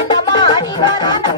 அம்மா